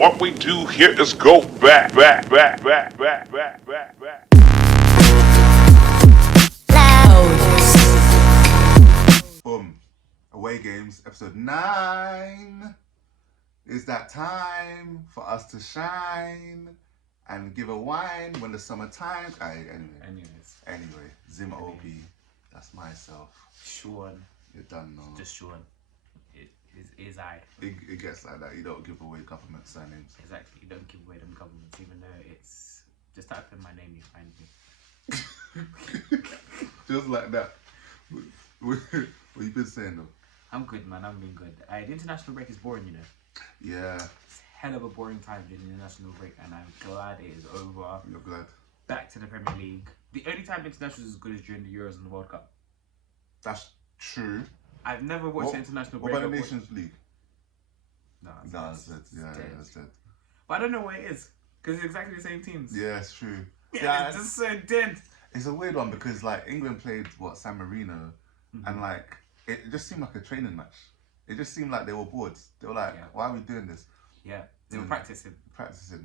What we do here is go back. Boom. Away Games, episode 9. It's that time for us to shine and give a wine when the summertime. Anyway, Zim OP. That's myself. Sean. You're done now. Just Sean. Is I. It gets like that. You don't give away government surnames. Exactly. You don't give away them governments, even though it's just type in my name, you find me. Just like that. What you been saying though? I'm good, man. I'm being good. The international break is boring, you know. Yeah. It's hell of a boring time during the international break, and I'm glad it is over. You're glad. Back to the Premier League. The only time international is as good as during the Euros and the World Cup. That's true. I've never watched the international break. What about the Nations League? No, That's dead. Yeah, that's dead. But I don't know where it is because it's exactly the same teams. Yeah, it's true. Yeah, it's just so dead. It's a weird one because like England played San Marino, and like it just seemed like a training match. It just seemed like they were bored. They were like, "Why are we doing this?" Yeah, they were practicing.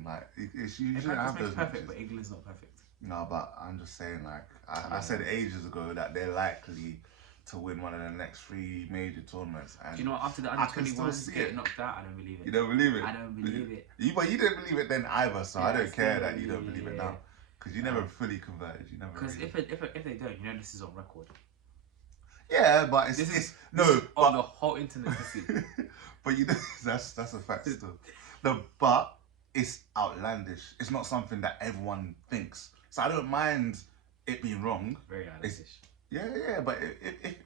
Like you shouldn't have those perfect, matches. but England's not perfect. No, but I'm just saying, like I said ages ago that they're likely to win one of the next 3 major tournaments. And do you know what, after the under-21s get knocked out, I don't believe it. You don't believe it? I don't believe it. But you didn't believe it then either, so Yeah, I don't care that you don't believe it now. Because you never Yeah. fully converted. You never. Because Really. if they don't, you know this is on record. Yeah, but This is but on the whole internet to see. but you know, that's a fact still. No, but it's outlandish. It's not something that everyone thinks. So I don't mind it being wrong. Very outlandish. Yeah, but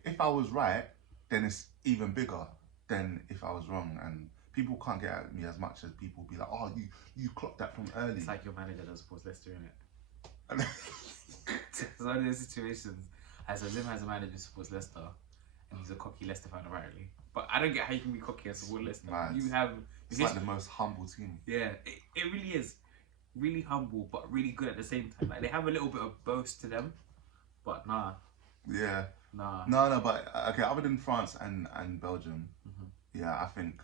if I was right, then it's even bigger than if I was wrong, and people can't get at me as much as people be like, oh, you clocked that from early. It's like your manager does supports Leicester, innit? It's one of those situations. As Zim has a manager who supports Leicester, and he's a cocky Leicester fan apparently. But I don't get how you can be cocky and support Leicester. Mad. It's like the most humble team. Yeah, it really is. Really humble, but really good at the same time. Like they have a little bit of boast to them, but nah. Yeah. Nah. No, but okay. Other than France and Belgium, yeah, I think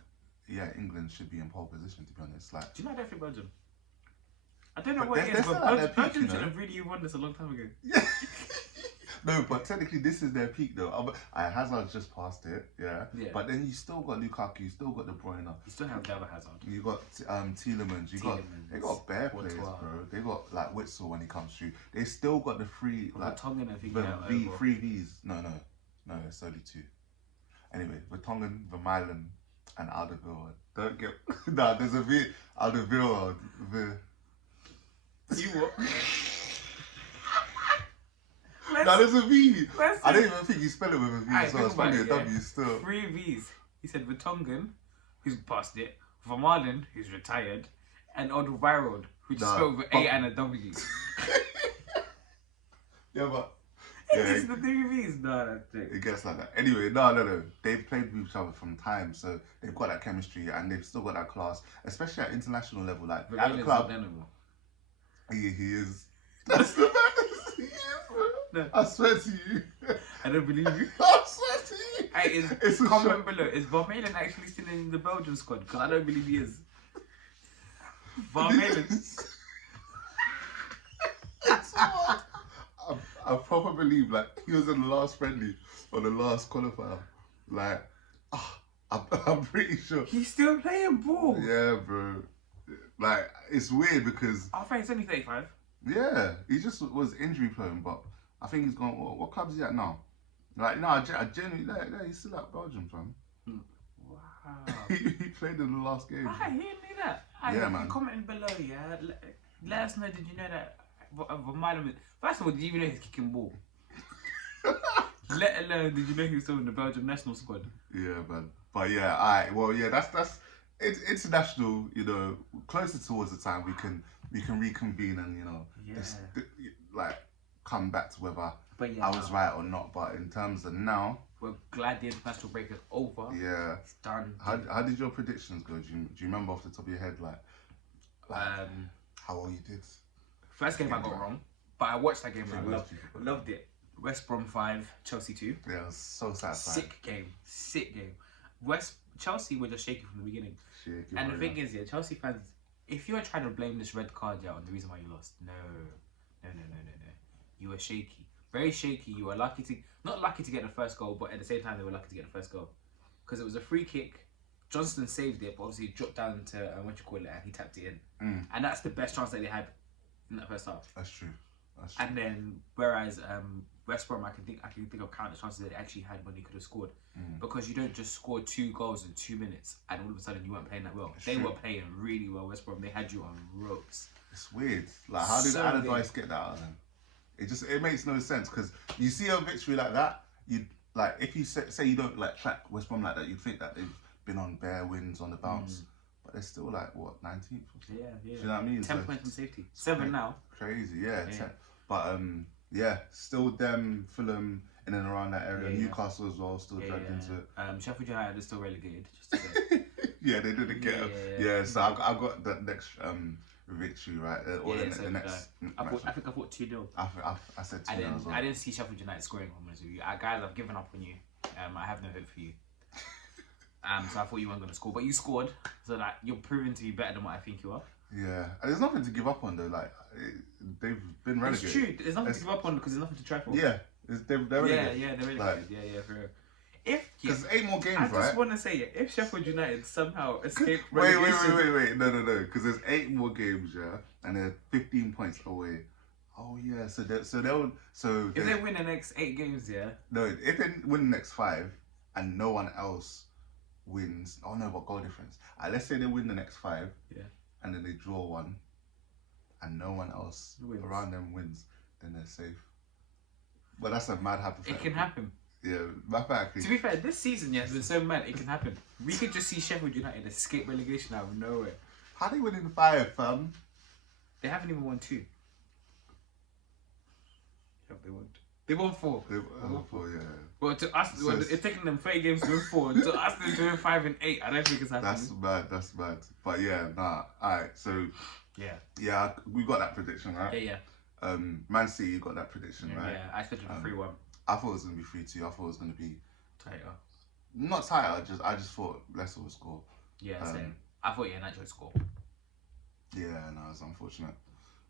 England should be in pole position. To be honest, like. Do you know I don't think Belgium? I don't know But what it is, they're but still at their peak, Belgium you know? should have really won this a long time ago. Yeah. No, but technically this is their peak though. Hazard just passed it, yeah. But then you still got Lukaku, you still got De Bruyne. You still have the other Hazard. You got Tielemans. They got bare players, bro. They got like Witsel when he comes through. They still got the three like Vertonghen, I think, three V's. No, it's only 2. Anyway, Vertonghen, Vermaelen, and Alderweireld. Don't get there's a V. Alderweireld. You what? There's a V. I don't even think you spell it with a V, so it's probably a W still. 3 V's. He said Vertonghen, who's past it, Vermaelen, who's retired, and Alderweireld, who's spelled with A and a W. Yeah, but It's the 3 V's. No, that's it. It gets like that. Anyway, no. They've played with each other from time, so they've got that chemistry and they've still got that class, especially at international level. Like at the club, he is. That's the madness. He is, bro. No. I swear to you. I don't believe you. I swear to you. Hey, It's a comment shock. below. Is Vermaelen actually still in the Belgian squad? Because I don't believe he is. Vermaelen. I proper believe like he was in the last friendly or the last qualifier. Like, I'm pretty sure. He's still playing ball. Yeah, bro. Like it's weird because I think he's only 35. yeah, he just was injury prone, but I think he's gone. What club is he at now? Like, no, I genuinely, he's still at Belgium, fam. Wow. he played in the last game. I didn't know that. Yeah, man. Comment below, yeah. Let us know. Did you know that Vermaelen? First of all, did you even know he's kicking ball? Let alone, did you know he was still in the Belgium national squad? Yeah, man. But yeah, alright. Well, yeah, that's it's international. You know, closer towards the time we can reconvene and like come back to whether I was right or not. But in terms of now, we're glad the international break is over. Yeah, it's done. How did your predictions go? Do you remember off the top of your head like how well you did? First game I got wrong, but I watched that game and I loved it. West Brom 5, Chelsea 2. Yeah, it was so satisfying. Sick game. Chelsea were just shaky from the beginning. Shaky, And the bro, thing is, yeah, Chelsea fans, if you're trying to blame this red card, yeah, on the reason why you lost, no. You were shaky, very shaky. You were not lucky to get the first goal, but at the same time, they were lucky to get the first goal because it was a free kick. Johnston saved it, but obviously it dropped down to and he tapped it in, and that's the best chance that they had in that first half. That's true. And then whereas West Brom, I can think of countless chances that they actually had when they could have scored, because you don't just score 2 goals in 2 minutes and all of a sudden you weren't playing that well. They were playing really well. West Brom, they had you on ropes. It's weird. Like, how did Allardyce get that out of them? It makes no sense, because you see a victory like that, you like, if you say you don't like track West Brom like that, you'd think that they've been on bare wins on the bounce, but they're still like what, 19th? Yeah. Do you know what I mean? 10 points from safety, 7 now. Crazy, yeah. 10. But yeah, still them, Fulham in and around that area. Newcastle as well, still dragged into it. Sheffield United is still relegated. Just to say. Yeah, they didn't get them. Yeah, so I got the next victory, right? Or the next. I think I thought 2-0. I said 2-0 as well. I didn't see Sheffield United scoring. I'm honest with you, guys. I've given up on you. I have no hope for you. So I thought you weren't going to score, but you scored. So that you're proving to be better than what I think you are. Yeah, and there's nothing to give up on though. Like, they've been relegated. It's true. There's nothing to give up on because there's nothing to try for. Yeah, they're relegated. Yeah, they're relegated. Like, yeah, for real. Because 8 more games, right? I just want to say it. If Sheffield United somehow escape wait, relegation... no. Because there's 8 more games, yeah, and they're 15 points away. Oh yeah, if they win the next 8 games, yeah. No, if they win the next 5, and no one else wins. Oh no, but goal difference. Let's say they win the next 5. Yeah. And then they draw 1, and no one else around them wins, then they're safe. But that's a mad hypothetical. It can happen. Yeah, mathematically. To be fair, this season, yeah, has been so mad. It can happen. We could just see Sheffield United escape relegation out of nowhere. How they winning 5, fam? They haven't even won 2. Yeah, they won. They won 4. They won 4, yeah. Well, to us, it's taking them 30 games to win 4. To us, they're doing 5 and 8. I don't think it's happening. That's mad. But yeah, nah. Alright, so yeah, we got that prediction, right? Yeah. Man City, you got that prediction, right? Yeah, I expected a 3-1. I thought it was gonna be 3-2. I thought it was gonna be tighter. Not tighter. I just thought Leicester would score. Yeah, same. I thought Iheanacho would score. Yeah, no, it's unfortunate.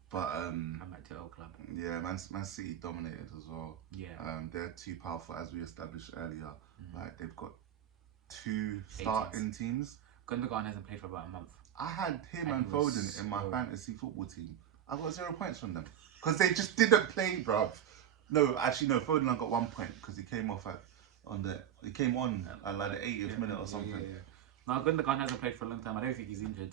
But I'm back to old club. Yeah, Man City dominated as well. Yeah. They're too powerful, as we established earlier. Like, they've got 2 starting teams. Gundogan hasn't played for about a month. I had him and Foden in my fantasy football team. I got 0 points from them because they just didn't play, bruv. No, actually, no. Foden I got 1 point because he came off he came on at like the 80th minute or something. No, Gundogan hasn't played for a long time. I don't think he's injured.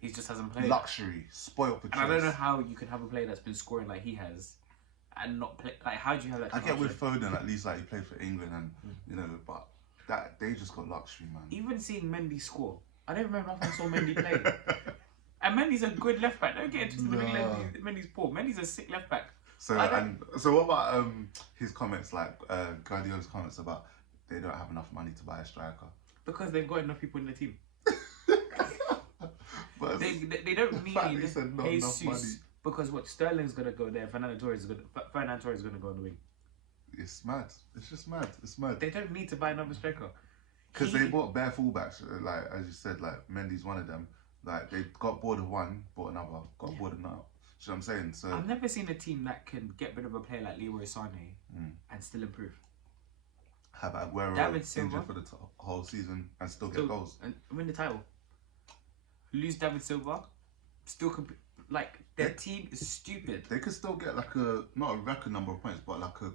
He just hasn't played. Luxury, spoiled for choice. And I don't know how you can have a player that's been scoring like he has, and not play. Like, how do you have that? I get with Foden, at least like he played for England, and you know, but they just got luxury, man. Even seeing Mendy score, I don't remember if I saw Mendy play. And Mendy's a good left back. Don't get into the Mendy's poor. Mendy's a sick left back. So what about his comments, like Guardiola's comments about they don't have enough money to buy a striker? Because they've got enough people in the team. But they don't need enough money. Because what, Sterling's gonna go there, Fernando Torres is gonna go on the wing. It's mad. It's just mad. It's mad. They don't need to buy another striker. Because they bought bare fullbacks, like as you said, like Mendy's one of them. Like they got bored of one, bought another, got bored of another. You know what I'm saying? So I've never seen a team that can get rid of a player like Leroy Sané and still improve. Have Aguero injured for the whole season and still get goals and win the title. Lose David Silva, still like their team is stupid. They could still get like not a record number of points, but like a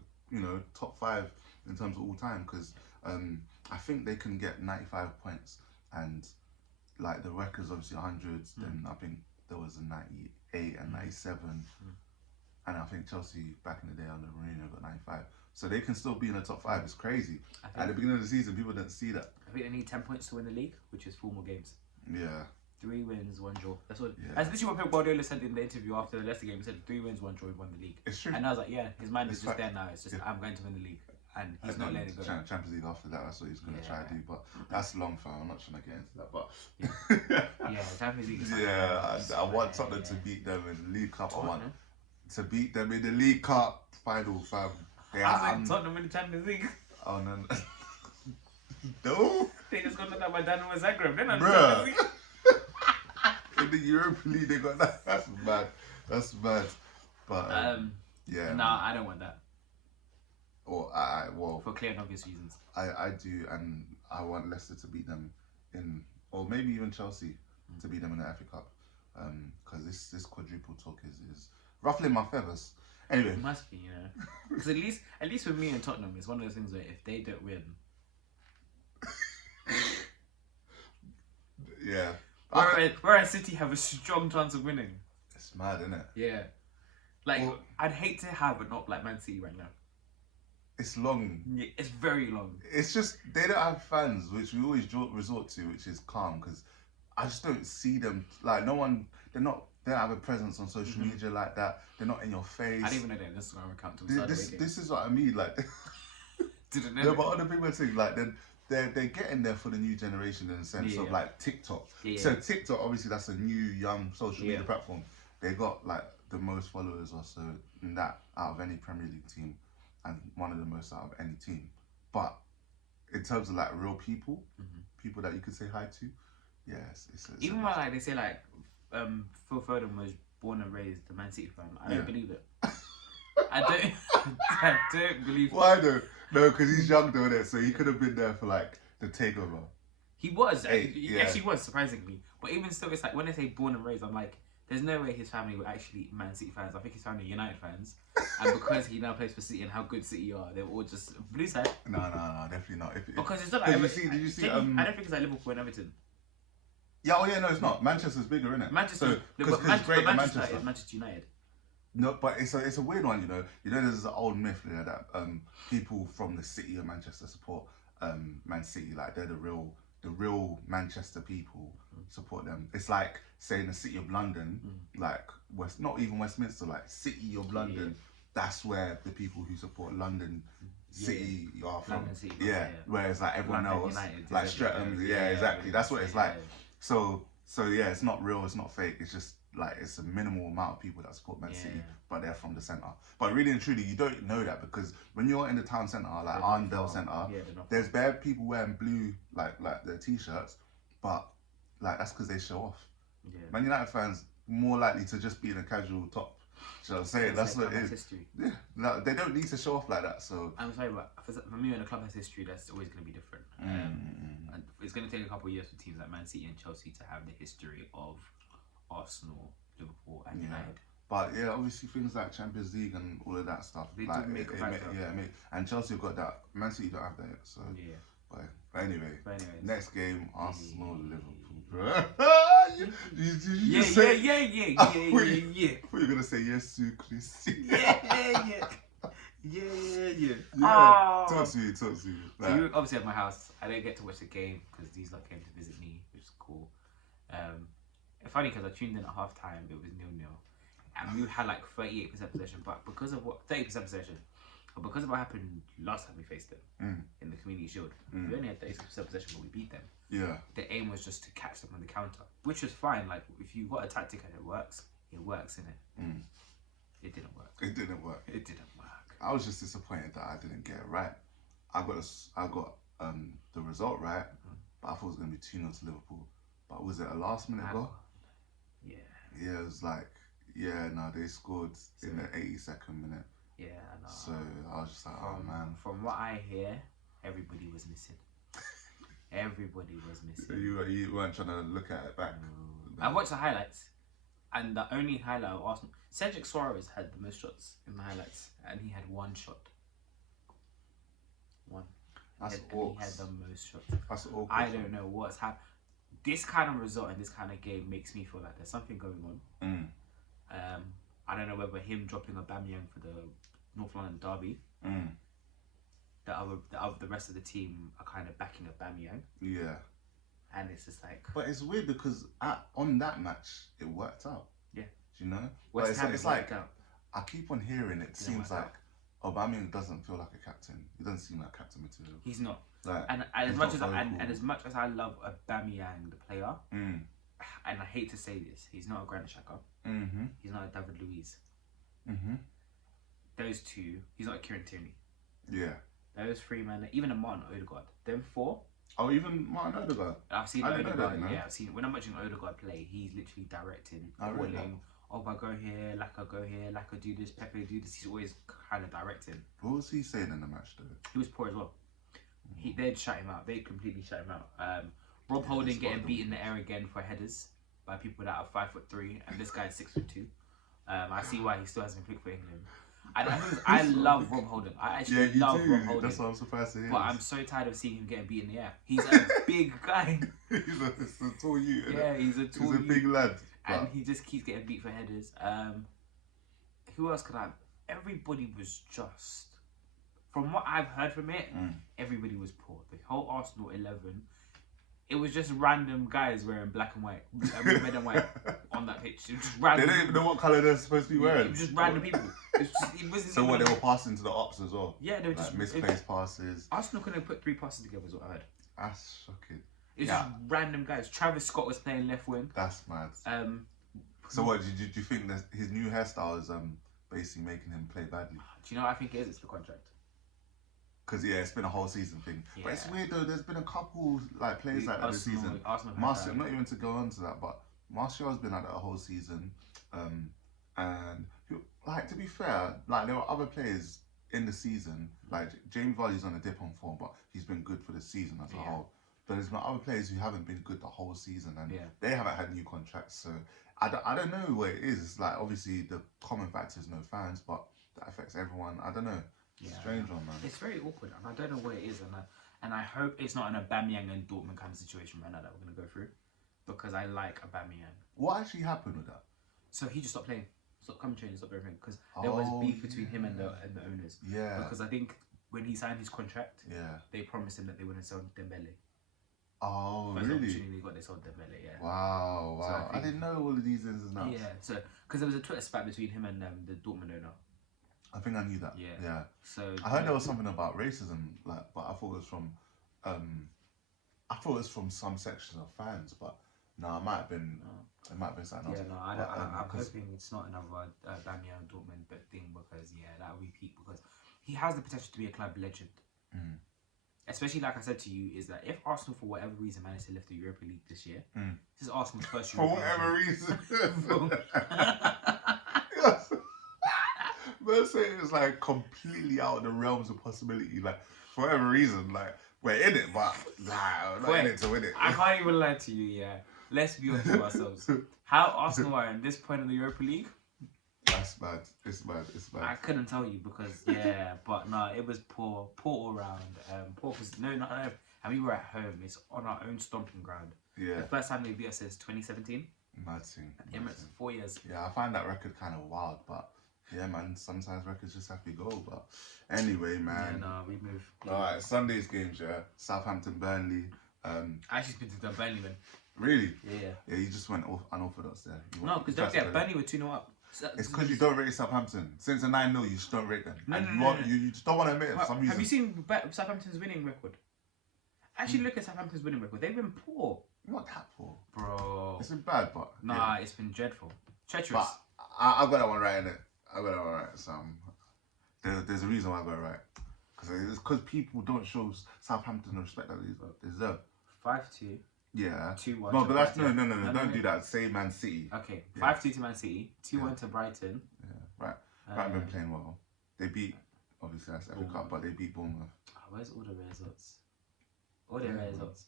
top 5 in terms of all time. Because I think they can get 95 points, and like the record's obviously 100s. Then I think there was a 98 and 97, and I think Chelsea back in the day under Mourinho got 95. So they can still be in the top 5. It's crazy. At the beginning of the season, people didn't see that. I think they need 10 points to win the league, which is 4 more games. Yeah. 3 wins, 1 draw. That's what. Yeah. That's literally what Pep Guardiola said in the interview after the Leicester game. He said 3 wins, 1 draw, he won the league. It's true. And I was like, yeah, his mind is just there now. It's just I'm going to win the league, and he's not letting it go. Champions League after that, that's what he's going to try to do. But that's long for. I'm not trying to get into that. But Champions League. I want Tottenham to beat them in the League Cup. I want to beat them in the League Cup final, fam. I was like Tottenham in the Champions League. Oh no. No, They just got knocked out by Dynamo Zagreb. They're not Bruh. Champions League. in the Europa League they got that. That's mad. That's mad. But yeah, No, man. I don't want that Or well, for clear and obvious reasons. I do, and I want Leicester to beat them or maybe even Chelsea to beat them in the FA Cup. Because this quadruple talk is ruffling my feathers. Anyway, It must be, you know, because at least with me and Tottenham, it's one of those things where if they don't win, yeah, whereas City have a strong chance of winning. it's mad, isn't it? Yeah, like Well- I'd hate to have a not like Man City right now. It's long. Yeah, it's very long. It's just they don't have fans, which we always resort to, which is calm because I just don't see them. Like no one, they don't have a presence on social media like that. They're not in your face. I didn't even know their Instagram account until we started This waiting. this is what I mean. Like, Didn't know. no, but other people think like they're getting there for the new generation in the sense of Yeah. like TikTok. Yeah. So TikTok, obviously, that's a new young social media Yeah. platform. They got like the most followers or so in that out of any Premier League team, and one of the most out of any team. But in terms of like real people, people that you could say hi to, yes, it's Even when like they say like Phil Foden was born and raised a Man City fan, I don't Yeah. believe it. I don't believe it. Why though? No, because he's young though, innit? So he could have been there for like the takeover. He was. Hey, He yeah. actually was, surprisingly. But even still, it's like when they say born and raised, I'm like, there's no way his family were actually Man City fans. I think his family are United fans. And because he now plays for City and how good City are, they're all just blue side. No, definitely not. Because it's not Did like you see? I don't think it's like Liverpool and Everton. Yeah, oh yeah, no, it's not. Manchester's bigger, isn't it? Manchester, So, because great Manchester Manchester. is Manchester United. No, but it's a weird one, you know. You know, there's an old myth there that people from the city of Manchester support Man City, like they're the real Manchester people support them. It's like saying the city of London, like not even Westminster, like city of London. That's where the people who support London City are from. London City, yeah. yeah. Whereas like everyone London else, United is like everywhere. Streatham, Yeah, exactly. That's what it's yeah. like. So yeah, it's not real, it's not fake. It's just like it's a minimal amount of people that support Man City, but they're from the centre. But really and truly, you don't know that because when you're in the town centre, like Arndale Centre, there's bare people wearing blue like their t-shirts, but like that's because they show off. Yeah. Man United fans more likely to just be in a casual top. Do you know what I'm saying? That's what it is. History. Yeah, like, they don't need to show off like that. So I'm sorry, but for me, when the club has history, that's always going to be different. And it's going to take a couple of years for teams like Man City and Chelsea to have the history of Arsenal, Liverpool, and United. But yeah, obviously things like Champions League and all of that stuff. They like, do make a factor. And Chelsea have got that. Man City don't have that yet. So, Yeah. but anyway, But anyways. next game, Arsenal, Liverpool, bro. you Yeah, just say, yeah. I thought you were gonna say yes, Chris. Yeah. Yeah. Oh. Talk to me. So Like, you were obviously at my house. I didn't get to watch the game because these lot came to visit me, which is cool. Funny because I tuned in at half time, it was 0-0. And we had like 38% possession, but because of what 30% possession, but because of what happened last time we faced them in the Community Shield, we only had 36% possession, but we beat them. yeah. The aim was just to catch them on the counter, which was fine. Like if you got a tactic and it works, innit? It didn't work. It didn't work. It didn't work. I was just disappointed that I didn't get it right. I got the result right, but I thought it was gonna be 2-0 to Liverpool. But was it a last minute goal? Yeah. Yeah, it was like, they scored in the 82nd minute. Yeah, I know. So I was just like, oh man. From what I hear, everybody was missing. Everybody was missing. You weren't trying to look at it back. I watched the highlights, and the only highlight of Arsenal, Cedric Suarez had the most shots in the highlights, and he had one shot. One. That's He awkward. had the most shots. That's awkward. I don't know what's happened. This kind of result and this kind of game makes me feel like there's something going on. I don't know whether him dropping Aubameyang for the North London derby, the rest of the team are kind of backing Aubameyang, Yeah. and it's just like But it's weird because on that match, it worked out. Yeah. Do you know? West But Ham it's worked like, out. I keep on hearing it seems work like Aubameyang doesn't feel like a captain. He doesn't seem like captain material. He's not. Like, And as he's much not as I, and vocal. as much as I love Aubameyang the player, Mm. and I hate to say this, he's not a Granit Xhaka. Mm-hmm. He's not a David Luiz. Mm-hmm. Those two, he's not a Kieran Tierney. Yeah. Those three men, even a Martin Odegaard, them four, Oh, even Martin Odegaard. I've seen I didn't know Odegaard. that, you know? Yeah, I've seen when I'm watching Odegaard play, he's literally directing, I read that. calling. Oh, I go here, Laka go here, Laka do this, Pepe do this. He's always kind of directing. What was he saying in the match though? He was poor as well. They'd shut him out. They'd completely shut him out. Rob Holding that's getting what beat in the air again for headers by people that are 5'3", and this guy's 6'2". I see why he still hasn't been picked for England. I love Rob Holding. I actually love Rob Holding. That's what I'm surprised to hear. But I'm so tired of seeing him getting beat in the air. He's a big guy. he's a tall you. Yeah, he's a tall He's a big lad. and but- he just keeps getting beat for headers. Who else could I? Everybody was just, from what I've heard from it, everybody was poor. The whole Arsenal 11, it was just random guys wearing black and white, red and white on that pitch. It was just They random. don't even know what colour they're supposed to be wearing. It was just random people. It wasn't So what, even- they were passing to the ops as well? Yeah, they were Like just misplaced passes. Arsenal couldn't put 3 passes together, is what I heard. That's shocking. It's Yeah. just random guys. Travis Scott was playing left wing. That's mad. Do So what, do you think that his new hairstyle is basically making him play badly? you know what I think it is? It's the contract. Because yeah, it's been a whole season thing. But it's Yeah. weird though, there's been a couple like players like that this season. Arsenal have Martial, had, not even to go on to that, but Martial's been like that a whole season. And like, to be fair, like there were other players in the season, like Jamie Vardy's on a dip on form, but he's been good for the season as a Yeah. whole. But there's been other players who haven't been good the whole season, and Yeah. they haven't had new contracts. So I don't know what it is. It's like obviously the common factor is no fans, but that affects everyone. I don't know. It's a Yeah. strange one, man. It's very awkward, and I don't know what it is, and I hope it's not an Aubameyang and Dortmund kind of situation right now that we're gonna go through, because I like Aubameyang. What actually happened with that? So he just stopped playing, stopped coming training, stopped everything, because there was beef between him and the owners. Yeah. Because I think when he signed his contract, Yeah. they promised him that they wouldn't sell Dembele. Oh, First really? opportunity they got, they sold Dembele. Yeah. Wow, So I wow. I think- didn't know all of these ins and outs. Yeah. So because there was a Twitter spat between him and the Dortmund owner. I think I knew that. Yeah. Yeah. So I heard there was something about racism, like, but I thought it was from, some sections of fans, but no, it might have been, something else. Yeah, no, But, I'm 'cause- hoping it's not another Aubameyang Dortmund thing, because that'll be peak, because he has the potential to be a club legend. Mm. Especially, like I said to you, is that if Arsenal for whatever reason manage to lift the Europa League this year, Mm. this is Arsenal's first For Europa whatever League. reason. Let's say it's like completely out of the realms of possibility. Like, for whatever reason, like, we're in it, but nah, we're not in it to win it. I can't even lie to you, yeah. Let's be honest with ourselves. How Arsenal are in this point in the Europa League, That's bad. It's bad. It's I bad. couldn't tell you, because but no, it was poor all around. Poor because not home, and we were at home. It's on our own stomping ground. Yeah. The first time they beat us is 2017. Mad thing. Emirates, Mad thing. 4 years. Yeah, I find that record kind of wild, but yeah, man, sometimes records just have to go. But anyway, man. Yeah, no, we move. All right, Sunday's games, yeah. Southampton, Burnley. I actually been to the Burnley win. Really? Yeah. Yeah, you just went unorthodox there. No, because don't forget, Burnley were 2-0 up. So, It's because you don't rate Southampton. Since a 9-0, you just don't rate them. No, and no, you, no, want, no. You just don't want to admit it for some reason. Have you seen Southampton's winning record? Actually, look at Southampton's winning record. They've been poor, Not that for. bro. It's been bad, but Nah, yeah. it's been dreadful. Treacherous. But I've got that one right in it. I've got that one right. So there's a reason why I got it right. Because people don't show Southampton the respect that they deserve. 5-2. Yeah. 2-1. No, to but that's Brighton. no. Don't do that. Say Man City. Okay, Yeah. 5-2 to Man City, 2-1 to Brighton. Yeah, right. Brighton been playing well. They beat, obviously that's FA Cup, but they beat Bournemouth. Where's all the results? All the results.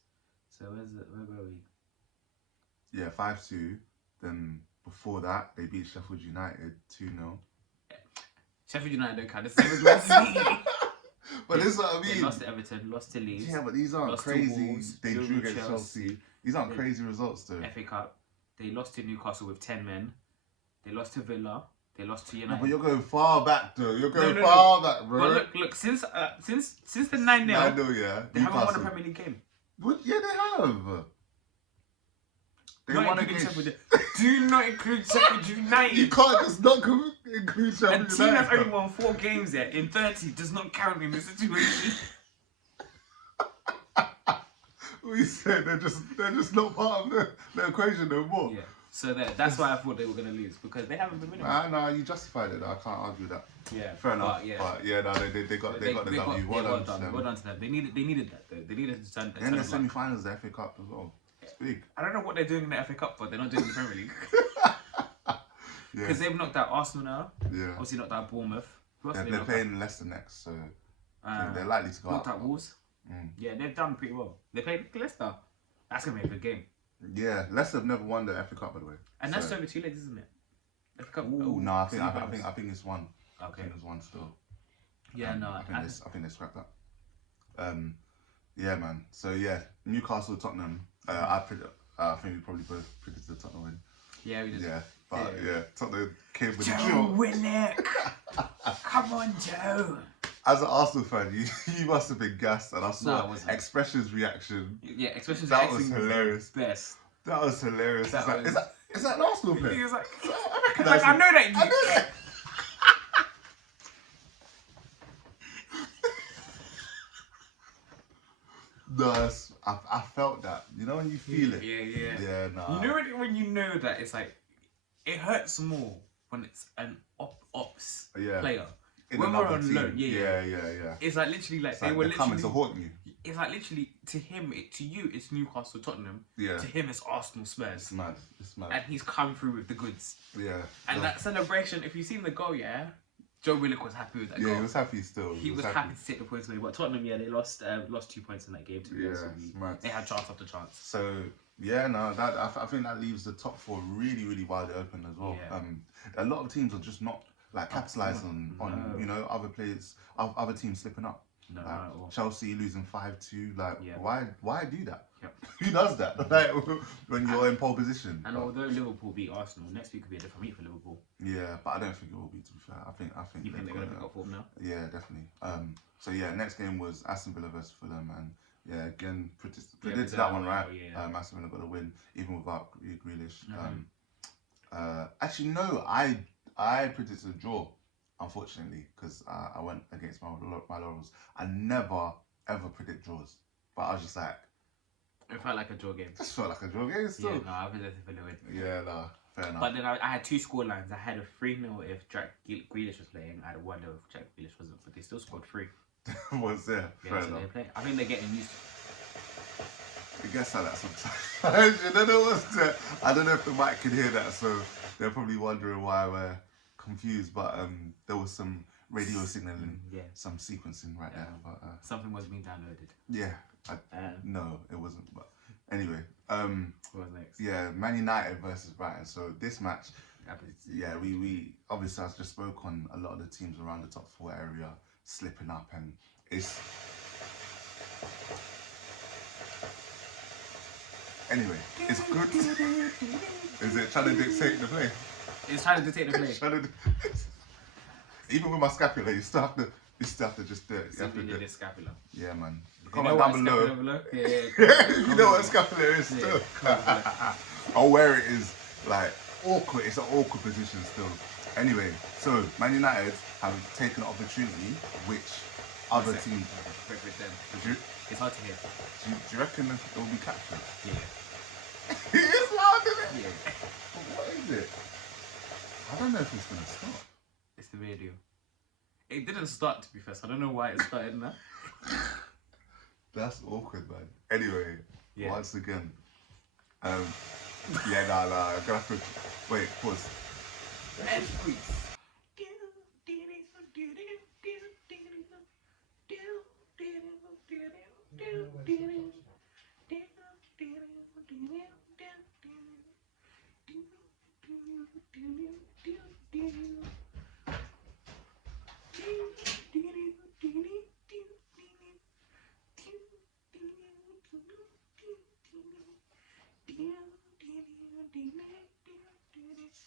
So where were we? Yeah, 5-2. Then before that, they beat Sheffield United 2-0. Sheffield United don't count. The same as Man City. But this is what I They mean. lost to Everton, lost to Leeds. Yeah, but these aren't lost to crazy. Wolves, They drew drew with against Chelsea. Chelsea. These aren't They- crazy results though. FA Cup. They lost to Newcastle with 10 men. They lost to Villa. They lost to No, United. but you're going far back though. You're going No. far back, bro. But look, since the 9-0, 9-0, yeah. they haven't won a Newcastle. Premier League game. What? Yeah, they have. They Not won including against. Sheffield. Do not include Sheffield United. You can't just not include A Sheffield team that's United. only won 4 games there in 30 does not count in this situation. We said they're just not part of the equation no more. Yeah. So that's why I thought they were gonna lose because they haven't been winning. No, you justified it. I can't argue that. Yeah, Fair enough. But no, they got the W. Well done to them. Well done to them. They needed that though. They needed to turn. In the semi-finals, the FA Cup as well. It's big. I don't know what they're doing in the FA Cup, but they're not doing it in the Premier League. Because they've knocked out Arsenal now. Yeah. Obviously knocked out Bournemouth. They're playing Leicester next, so I think they're likely to go knocked out. out Wolves. Mm. Yeah, they've done pretty well. They played Leicester. That's gonna be a good game. Yeah, Leicester have never won the FA Cup, by the way. And that's over 2 legs, isn't it? FA Cup. Ooh, no, I think it's one. Okay. I think it's one still. Yeah, no. I think they scrapped that. Yeah, man. So yeah, Newcastle, Tottenham. I think we probably both predicted Tottenham win. Yeah, we did. Yeah, but Tottenham came with Joe the draw. Willock! Come on, Joe! As an Arsenal fan, you must have been gassed, and I No, I saw wasn't. Expression's reaction. Yeah, especially That was hilarious. Best. That was hilarious. That was- Is that an Arsenal player? He was like, I he's like, I know that. I know that. No, I felt that. You know when you feel it. Yeah. Yeah, nah. You know when you know that it's like, it hurts more when it's an ops player. In When we're another on team. loan, yeah. It's It's like literally like like they were they're coming to literally. haunt you. It's like literally to him, to you, it's Newcastle, Tottenham. Yeah. To him, it's Arsenal, Spurs. It's mad. It's mad. And he's come through with the goods. Yeah. And that celebration, if you've seen the goal, Joe Willock was happy with that goal. Yeah, he was happy still. He was happy to take the points away. But Tottenham, they lost 2 points in that game. To be honest with you. it's mad. They had chance after chance. So yeah, no, I think that leaves the top four really, really wide open as well. Yeah. A lot of teams are just not like capitalising on you know other players, other teams slipping up. No, Like, not at all. Chelsea losing 5-2. Like, Yeah. why do that? Yep. Who does that? Like, when you're in pole position. And But- although Liverpool beat Arsenal, next week could be a different meet for Liverpool. yeah, but I don't think it will be. To be fair, I think You think they're going to got pick up form now? Yeah, definitely. So yeah, next game was Aston Villa versus Fulham, and yeah, again predicted that one right. Yeah. Aston Villa got a win even without Grealish. Mhm. Actually, no, I predicted a draw, unfortunately, because I went against my laurels. I never ever predict draws, but I was just like, It felt like a draw game. this felt like a draw game still. Yeah, no, I predicted Villa win. Yeah, no, fair enough. But then I had 2 score lines. I had a 3-0 if Jack Grealish was playing. I had a 1-0 if Jack Grealish wasn't. But they still scored 3. was there? Yeah, Fair so enough. they're playing. I think they're getting used to It gets like that sometimes. You don't know what's there. I don't know if the mic can hear that, so they're probably wondering why we're confused. But there was some radio signaling, some sequencing right there. But something was being downloaded. yeah, no, it wasn't. But anyway, What was next? yeah, Man United versus Brighton. So this match, yeah, we obviously I just spoke on a lot of the teams around the top 4 area slipping up, and it's. Anyway, it's good. Is it trying to dictate the play? It's trying to dictate the play. Trying to even with my scapula, you still have to just do it. You have to Simply do did it. this scapula. Yeah, man. You Comment know down what below. scapula Yeah. You know what a scapula is still. Or where it is like awkward. It's an awkward position still. Anyway, so Man United have taken an opportunity which other teams. Do you, It's hard to hear. do you reckon it will be captured? Yeah. It's loud, isn't it? Yeah. What is it? I don't know if it's gonna stop. It's the radio. It didn't start, to be fair, so I don't know why it started now. That's awkward, man. Anyway, Yeah. once again, yeah, nah, I'm gonna have to wait. Pause.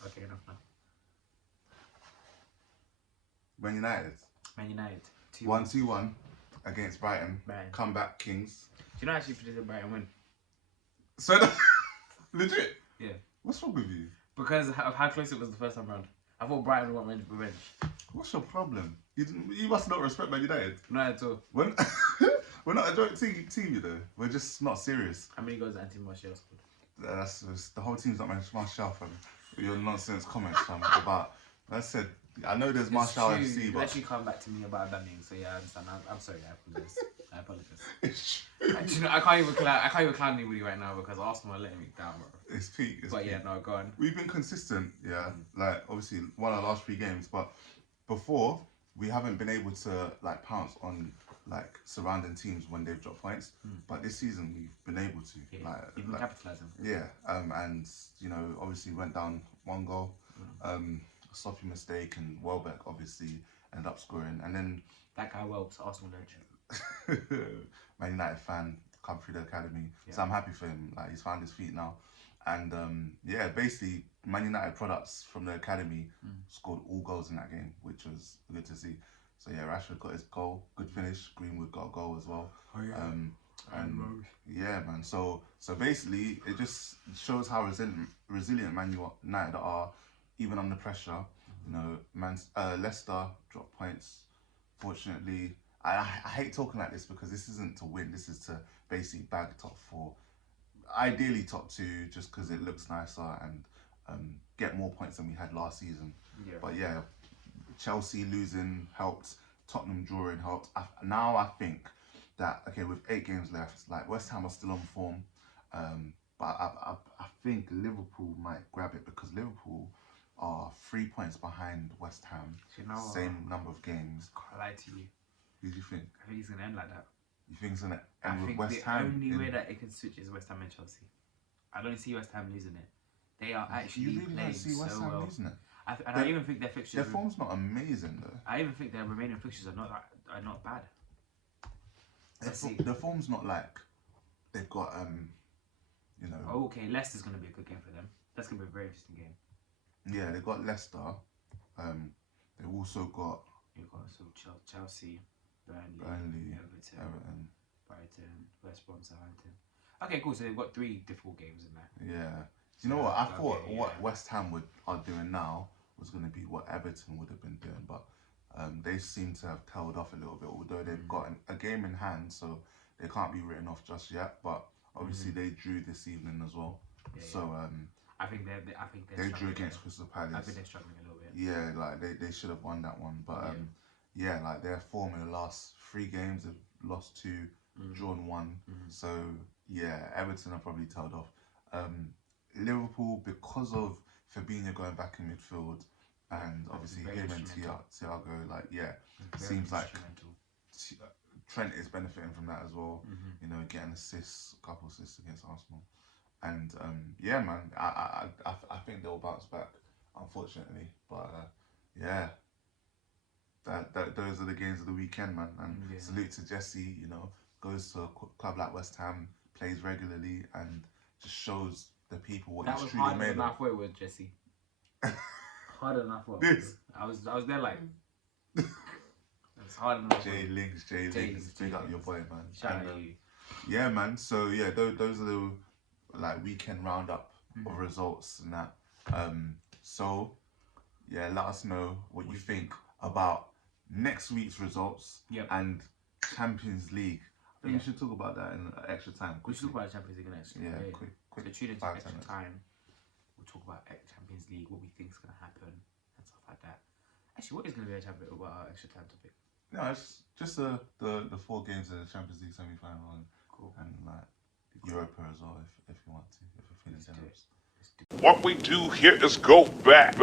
Okay, enough now. Man United, Man United. 1-2-1 against Brighton. Brighton. Comeback Kings. Do you know I actually predicted Brighton win? So legit. Yeah. What's wrong with you? Because of how close it was the first time round. I thought Brighton would want revenge. What's your problem? You must not respect Man United. Not at all. We're not a joint team, you know. We're just not serious. How many goals did Anthony Martial scored? the whole team's not Martial, fam. Your nonsense comments, fam. About I said, I know there's Martial It's true. FC, You but actually come back to me about Aubameyang, so yeah, I understand. I'm sorry. I apologize. it's true. And, you know, I can't even clown anybody right now because Arsenal are letting me down, bro. It's peak. It's But peak. yeah, no, go on. We've been consistent, yeah. Like obviously won our last 3 games, but before we haven't been able to like pounce on like surrounding teams when they've dropped points. But this season we've been able to. Yeah, Like, you've been capitalising. yeah. And you know, obviously went down 1 goal. Sloppy mistake, and Welbeck obviously ended up scoring, and then That guy Welb's Arsenal legend. Man United fan come through the academy, so Yeah. I'm happy for him. Like he's found his feet now, and yeah, basically Man United products from the academy scored all goals in that game, which was good to see. So yeah, Rashford got his goal, good finish. Greenwood got a goal as well. Oh, yeah. And yeah, man. So basically, it just shows how resilient Man United are, even under pressure. You know, Leicester dropped points. Fortunately, I hate talking like this because this isn't to win. This is to basically bag top 4, ideally top 2, just because it looks nicer and get more points than we had last season. Yeah. But yeah, Chelsea losing helped. Tottenham drawing helped. Now I think that okay, with 8 games left, like West Ham are still on form, but I think Liverpool might grab it because Liverpool are 3 points behind West Ham, You know what? same number of games. Can't lie to you. Who do you think? I think it's gonna end like that. You think it's gonna I end with think West the Ham? only way that it can switch is West Ham and Chelsea. I don't see West Ham losing it. They are actually you really playing don't see West so Ham well. losing it. I even think their fixtures. Their form's not amazing though. I even think their remaining fixtures are not bad. Let's see. Their form's not like they've got you know. Oh, okay, Leicester's gonna be a good game for them. That's gonna be a very interesting game. Yeah, they got Leicester. They've also got You've got Chelsea, Burnley, Everton, Brighton, West Brom, Southampton. Okay, cool. So they've got 3 difficult games in there. Yeah. You know what? I thought Okay, what yeah. West Ham are doing now was going to be what Everton would have been doing, but they seem to have tailed off a little bit. Although they've got a game in hand, so they can't be written off just yet. But obviously they drew this evening as well. Yeah, So I think they're they drew struggling. against Crystal Palace. I think they're struggling a little bit. Yeah, like they should have won that one, but yeah, like their form in the last 3 games, they've lost 2, drawn 1. So yeah, Everton are probably tailed off. Liverpool, because of Fabinho going back in midfield, and obviously very him and instrumental. Thiago, like yeah, Very seems like instrumental. Trent is benefiting from that as well. You know, getting assists, a couple assists against Arsenal, and yeah, man, I think they'll bounce back, unfortunately, but yeah. Those are the games of the weekend, man. And salute to Jesse, you know, goes to a club like West Ham, plays regularly, and just shows the people what That he's was truly harder made than I of. thought it was, Jesse. Harder than I thought. This. I was there like. It's harder than I thought. J Links, big up your boy, man. Shout out And, to you. yeah, man. So yeah, those are the like weekend roundup of results and that. So yeah, let us know what you think about next week's results and Champions League. I think we should talk about that in extra time. We should talk about Champions League next. Yeah, So quick. tune into 5-10 extra minutes. time. We'll talk about Champions League, what we think is going to happen, and stuff like that. Actually, what is going to be a topic about our extra time topic? No, it's just the 4 games in the Champions League semi-final and like Europa as well, if you want to, if you're feeling generous. What we do here is go back.